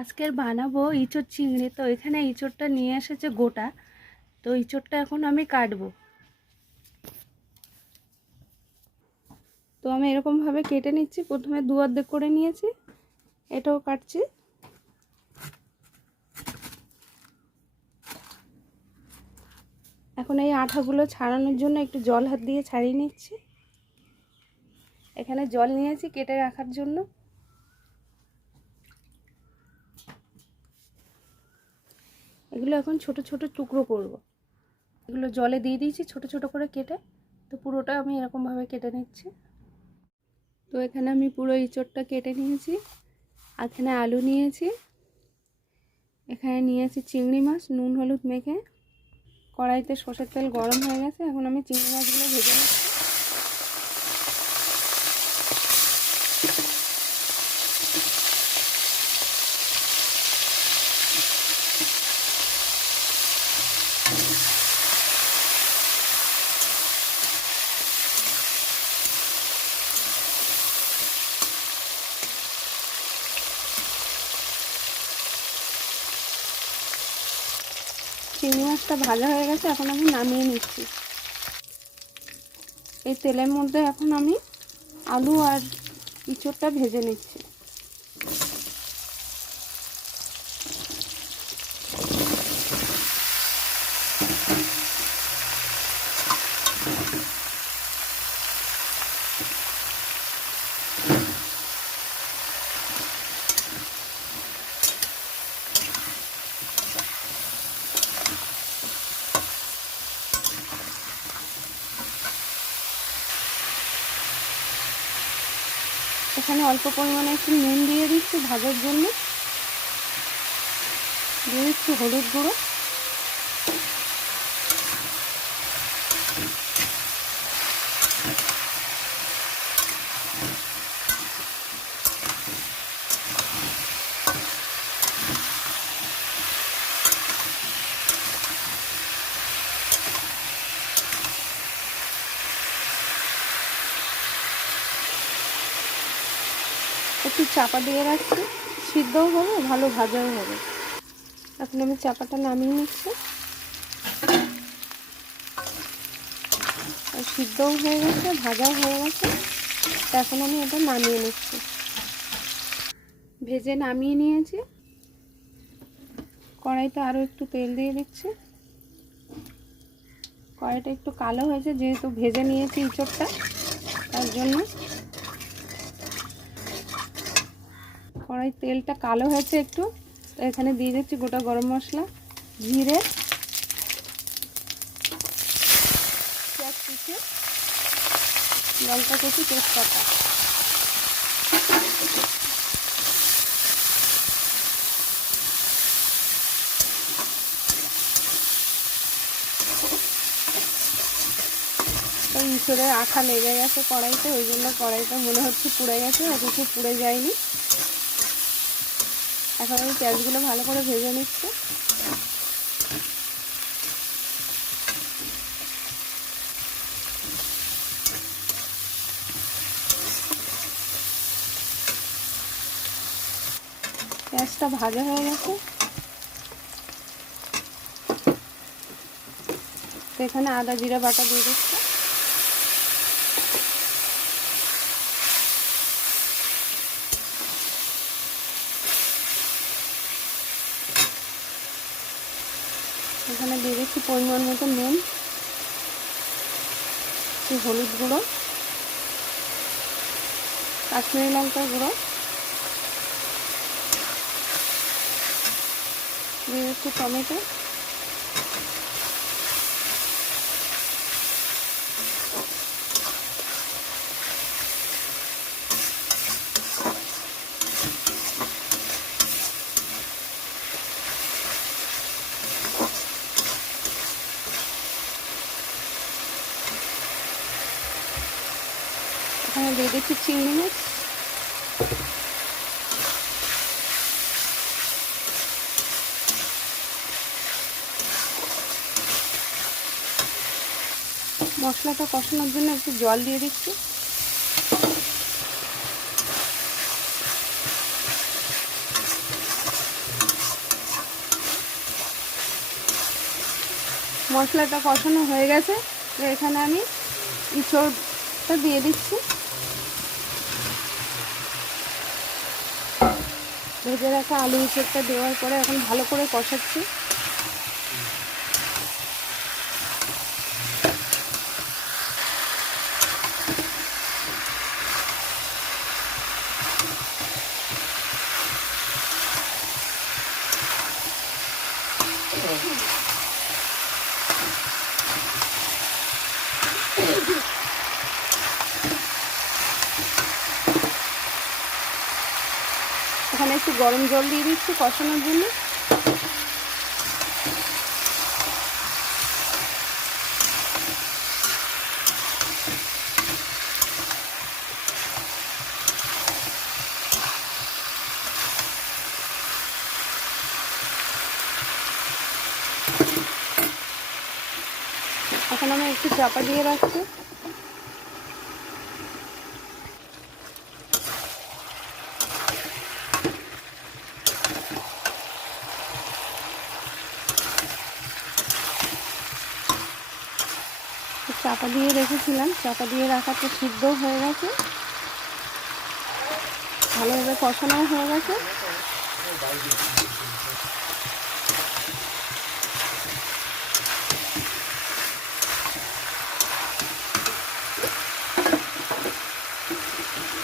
আজকের বানাবো ইঁচড় চিংড়ি। তো এখানে ইঁচড়টা নিয়ে এসেছে গোটা। তো ইঁচড়টা এখন আমি কাটবো। তো আমি এরকমভাবে কেটে নিচ্ছি। প্রথমে দু অর্ধেক করে নিয়েছি, এটাও কাটছি। এখন এই আঠাগুলো ছাড়ানোর জন্য একটু জল হাত দিয়ে ছাড়িয়ে নিচ্ছি। এখানে জল নিয়েছি কেটে রাখার জন্য। এগুলো এখন ছোট ছোট টুকরো করব। এগুলো জলে দিয়ে দিয়েছি ছোট ছোট করে কেটে। তো পুরোটা আমি এরকমভাবে কেটে নিচ্ছি। তো এখানে আমি পুরো ইঁচড়টা কেটে নিয়েছি। এখানে আলু নিয়েছি, এখানে নিয়েছি চিংড়ি মাছ নুন হলুদ মেখে। কড়াইতে সর্ষের তেল গরম হয়ে গেছে, এখন আমি চিংড়ি মাছগুলো ভেজে নিচ্ছি। চিংড়ি মাছটা ভাজা হয়ে গেছে, এখন আমি নামিয়ে নিচ্ছি। এই তেলের মধ্যে এখন আমি আলু আর ইঁচড়টা ভেজে নিচ্ছি। এখানে অল্প পরিমাণে একটু নুন দিয়ে দিচ্ছি ভাজার জন্য, দিয়ে দিচ্ছি হলুদ গুঁড়ো, একটু চাপা দিয়ে রাখছি। সিদ্ধও হবে, ভালো ভাজাও হবে। এখন আমি চাপাটা নামিয়ে নিচ্ছি। সিদ্ধও হয়ে গেছে, ভাজাও হয়ে গেছে। এখন আমি এটা নামিয়ে নিচ্ছি। ভেজে নামিয়ে নিয়েছি। কড়াইতে আরও একটু তেল দিয়ে দিচ্ছি। কড়াইটা একটু কালো হয়েছে, যেহেতু ভেজে নিয়েছি ইঁচড়টা, তার জন্য। কড়াই তেলটা কালো হয়েছে একটু, তো এখানে দিয়ে দিচ্ছি গোটা গরম মশলা, জিরে, পেঁয়াজ কুচি, লঙ্কা কুচি, তেজপাতা। তো ইঁচড়ের আঠা লেগে গেছে কড়াইতে, ওই জন্য কড়াইটা মনে হচ্ছে পুড়ে গেছে, অথচ পুড়ে যায়নি। এখন আমি পেঁয়াজগুলো ভালো করে ভেজে নিচ্ছি। পেঁয়াজটা ভাজা হয়ে গেছে। তো এখানে আদা জিরা বাটা দিয়ে দিচ্ছি। এখানে দিয়ে দিচ্ছি পরিমাণ মতো নুন, একটু হলুদ গুঁড়ো, কাশ্মীরি লঙ্কার গুঁড়ো, দিয়ে দিচ্ছি টমেটো, এখানে দিয়ে দিচ্ছি চিংড়ি মাছ, মশলাটা কষানোর জন্য একটু জল দিয়ে দিচ্ছি। মশলাটা কষানো হয়ে গেছে, তো এখানে আমি ইঁচড়টা দিয়ে দিচ্ছি। ভেজে রাখা আলু ইঁচড়টা দেওয়ার পরে এখন ভালো করে কষাচ্ছি। এখানে একটু গরম জল দিয়ে দিচ্ছি কষানোর জন্য। এখন আমি একটু চাপা দিয়ে রাখছি। চাপা দিয়ে রেখেছিলাম, চাপা দিয়ে রাখাতে সিদ্ধ হয়ে গেছে, ভালোভাবে কষানো হয়ে গেছে।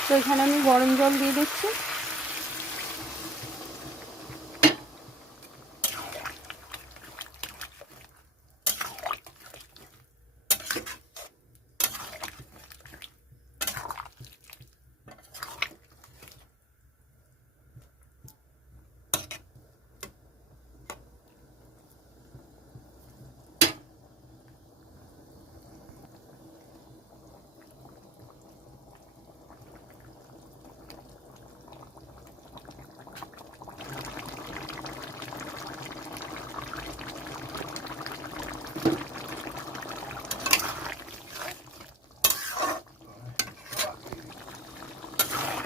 তো এখানে আমি গরম জল দিয়ে দিচ্ছি।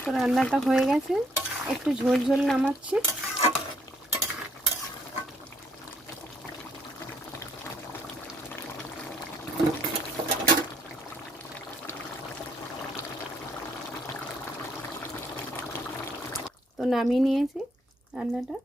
তো রান্নাটা হয়ে গেছে, একটু ঝোল ঝোল নামাচ্ছি। তো নামিয়ে নিয়েছি রান্নাটা।